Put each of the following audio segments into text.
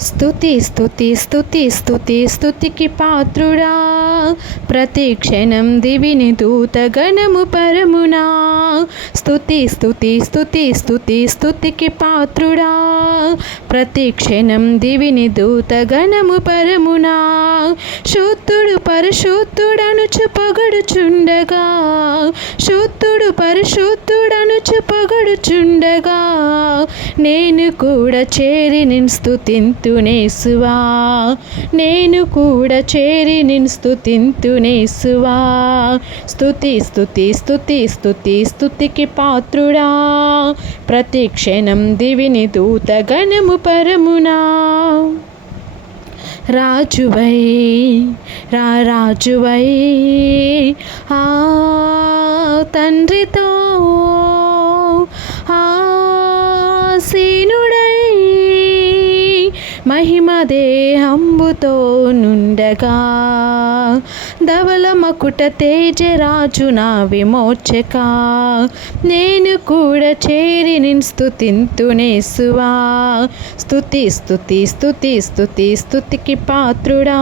స్థుతి స్థుతి స్థుతి స్థుతి స్థుతికి పాత్రుడా. ప్రతి క్షణం దివిని దూతగణము పరమునా. స్థుతి స్థుతి స్థుతి స్థుతి స్థుతికి పాత్రుడా. ప్రతి క్షణం దివిని దూతగణము పరమునా. శూద్ధుడు పరిశుద్ధుడనుచు పొగడుచుండగా. శుద్ధుడు పరిశుద్ధుడనుచు పొగడుచుండగా. నేను కూడా చేరి నిన్ స్థుతింతునేసువా నేను కూడా చేరి నిన్ స్థుతింతునేసువా స్తుతి స్తుతి స్తుతి స్తుతి స్తుతికి పాత్రుడా. ప్రతి క్షణం దివిని దూతగణము పరమునా. రాజువై రా రాజువై. ఆ తండ్రితో మహిమ దేహంబుతో నుండగా. ధవల మకుట తేజరాజు నా విమోచక. నేను కూడా చేరి నిన్ స్థుతింతునేసువా స్తుతి స్తుతి స్తుతి స్తుతి స్తుతికి పాత్రుడా.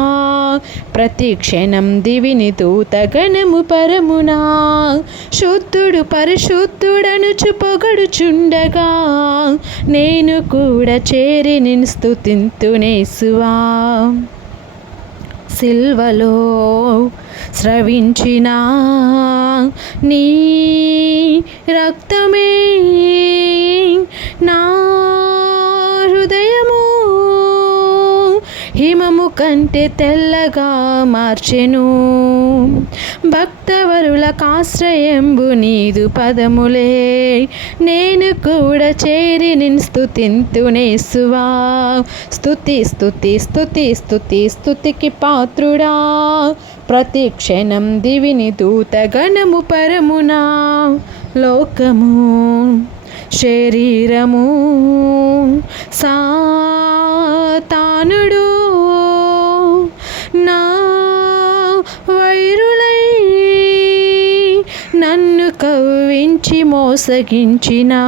ప్రతి క్షణం దివిని దూతగణము పరమునా. శుద్ధుడు పరిశుద్ధుడనుచు పొగడుచుండగా. నేను కూడా చేరి నిన్ స్థుతింతునేసువా సిల్వలో స్రవించిన నీ రక్తమే నా హిమము కంటే తెల్లగా మార్చెను. భక్తవరుల కాశ్రయంబు నీదు పదములే. నేను కూడా చేరి నిన్ స్థుతింతునేసువా స్తుతి స్థుతి స్తుతి స్తుతి స్తుతికి పాత్రుడా. ప్రతి క్షణం దివిని దూత గణము పరమునా. లోకము శరీరము సా కవ్వించి మోసగించినా.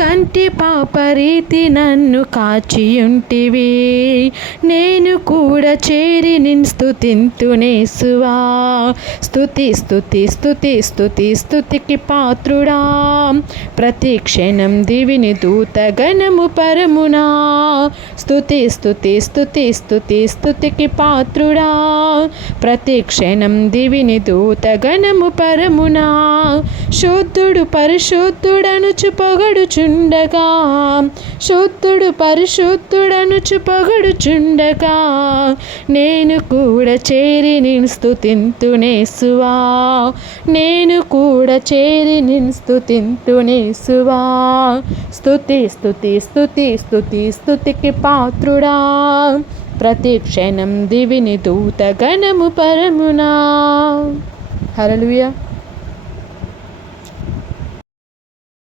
కంటి పాపరీతి నన్ను కాచియుంటివి. నేను కూడా చేరి నిన్ స్థుతింతునేసువా స్తుతి స్తుతి స్తుతి స్తుతి స్తుతికి పాత్రుడా. ప్రతి క్షణం దివిని దూతగణము పరమునా. స్తుతి స్తుతి స్తుతి స్తుతి స్తుతికి పాత్రుడా. ప్రతి క్షణం దివిని దూతగణము పరమునా. శుద్ధుడు పరిశుద్ధుడనుచు పొగడుచుండగా. శుద్ధుడు పరిశుద్ధుడనుచు పొగడుచుండగా. నేను కూడా చేరి నిన్ స్థుతింతునేసువా నేను కూడా చేరి నిన్ స్థుతింతునేసువా స్తుతి స్తుతి స్తుతి స్తుతి స్తుతికి పాత్రుడా. ప్రతి క్షణం దివిని దూత గణము పరమునా. హరలుయా